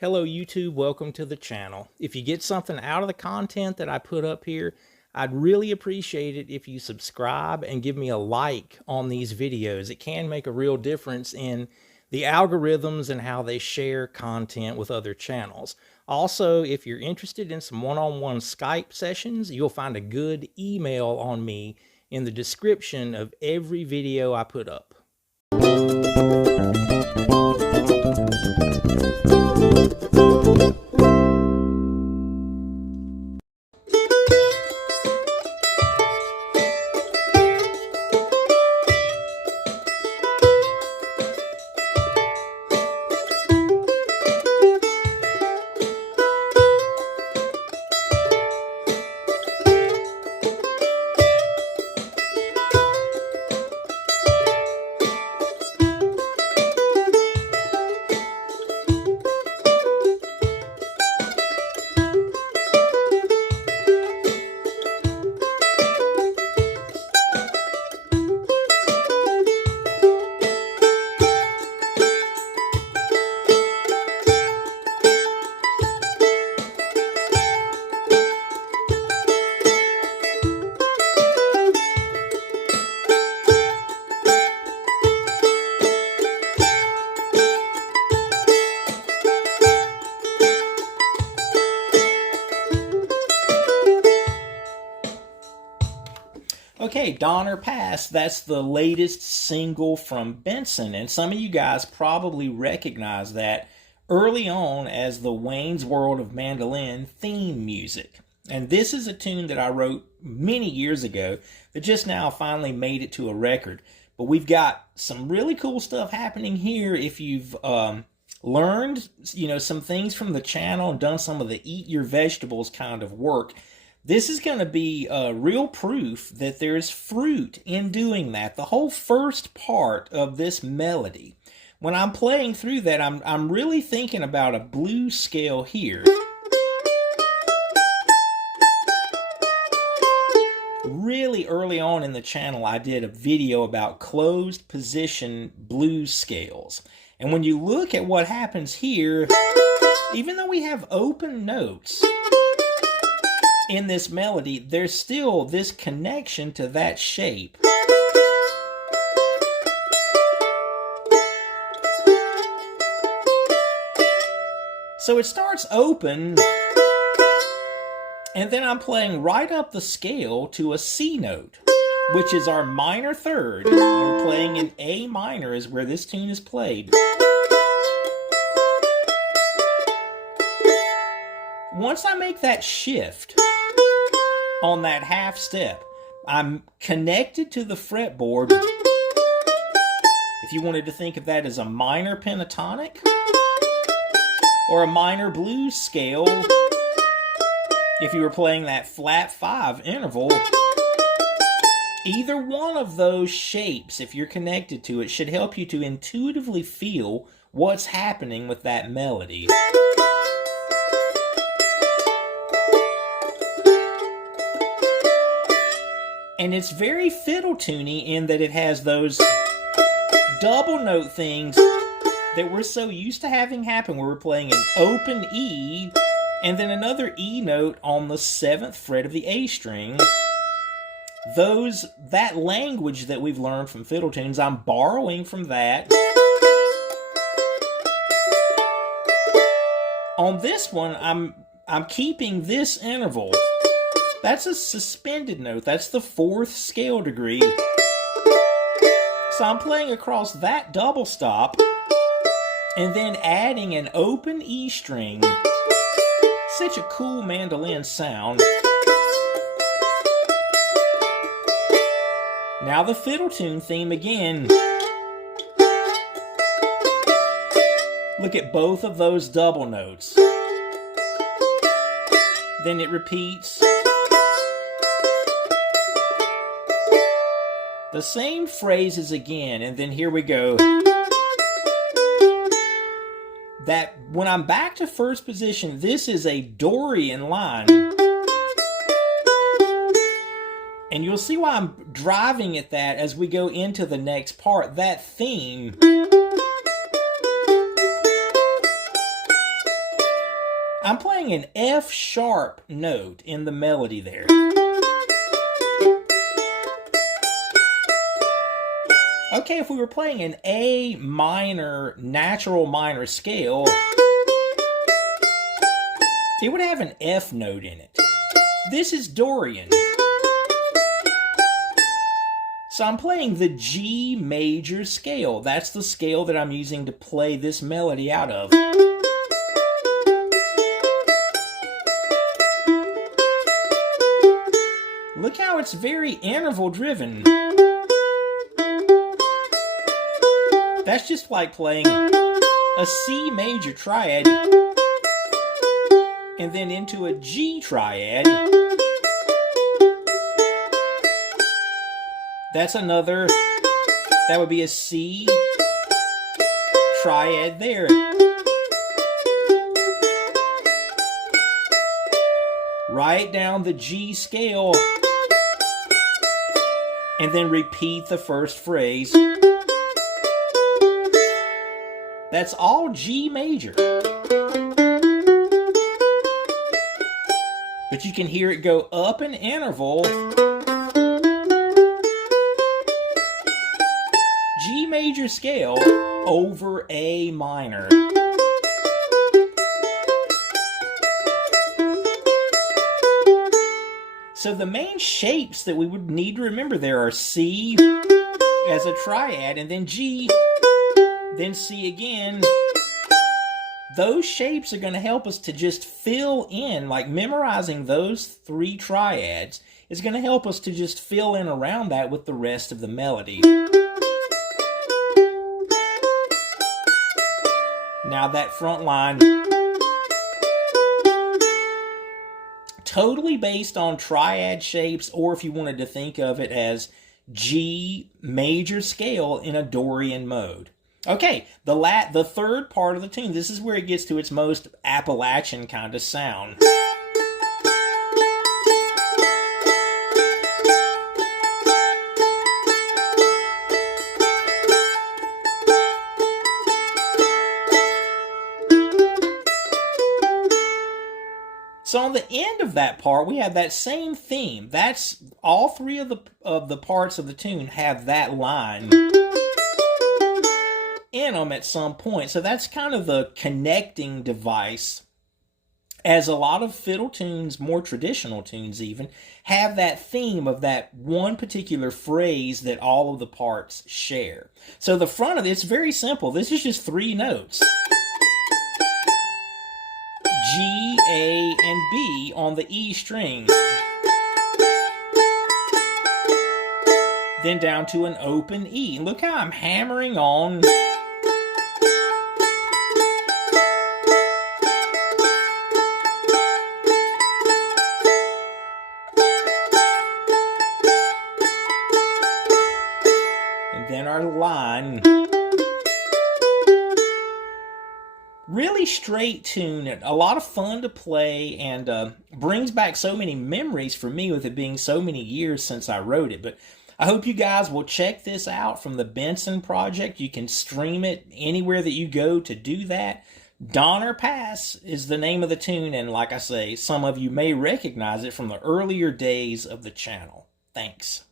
Hello YouTube, welcome to the channel. If you get something out of the content that I put up here, I'd really appreciate it if you subscribe and give me a like on these videos. It can make a real difference in the algorithms and how they share content with other channels. Also, if you're interested in some one-on-one Skype sessions, you'll find a good email on me in the description of every video I put up. Okay, Donner Pass, that's the latest single from Benson, and some of you guys probably recognize that early on as the Wayne's World of Mandolin theme music. And this is a tune that I wrote many years ago that just now finally made it to a record. But we've got some really cool stuff happening here if you've learned, some things from the channel and done some of the eat your vegetables kind of work. This is going to be real proof that there's fruit in doing that. The whole first part of this melody, when I'm playing through that, I'm really thinking about a blues scale here. Really early on in the channel, I did a video about closed position blues scales. And when you look at what happens here, even though we have open notes in this melody, there's still this connection to that shape. So it starts open, and then I'm playing right up the scale to a C note, which is our minor third. We're playing in A minor is where this tune is played. Once I make that shift on that half step, I'm connected to the fretboard. If you wanted to think of that as a minor pentatonic or a minor blues scale, if you were playing that flat 5 interval, either one of those shapes, if you're connected to it, should help you to intuitively feel what's happening with that melody. And it's very fiddle-tuney in that it has those double note things that we're so used to having happen, where we're playing an open E and then another E note on the 7th fret of the A string. That language that we've learned from fiddle tunes, I'm borrowing from that. On this one, I'm keeping this interval. That's a suspended note. That's the 4th scale degree. So I'm playing across that double stop and then adding an open E string. Such a cool mandolin sound. Now the fiddle tune theme again. Look at both of those double notes. Then it repeats. The same phrases again, and then here we go. That when I'm back to first position, this is a Dorian line. And you'll see why I'm driving at that as we go into the next part. That theme I'm playing an F sharp note in the melody there. Okay, if we were playing an A minor, natural minor scale, it would have an F note in it. This is Dorian. So I'm playing the G major scale. That's the scale that I'm using to play this melody out of. Look how it's very interval driven. That's just like playing a C major triad and then into a G triad. That's another, that would be a C triad there. Write down the G scale and then repeat the first phrase. That's all G major. But you can hear it go up an interval. G major scale over A minor. So the main shapes that we would need to remember there are C as a triad, and then G, then C again. Those shapes are going to help us to just fill in, like memorizing those three triads is going to help us to just fill in around that with the rest of the melody. Now that front line, totally based on triad shapes, or if you wanted to think of it as G major scale in a Dorian mode. Okay, the third part of the tune, this is where it gets to its most Appalachian kind of sound. So on the end of that part, we have that same theme. That's all three of the parts of the tune have that line in them at some point. So that's kind of the connecting device, as a lot of fiddle tunes, more traditional tunes even, have that theme of that one particular phrase that all of the parts share. So the front of it's very simple. This is just three notes. G, A, and B on the E string. Then down to an open E. Look how I'm hammering on. And then our line. Really straight tune, a lot of fun to play, and brings back so many memories for me with it being so many years since I wrote it. But I hope you guys will check this out from the Benson project. You can stream it anywhere that you go to do that. Donner Pass is the name of the tune, and like I say, some of you may recognize it from the earlier days of the channel. Thanks.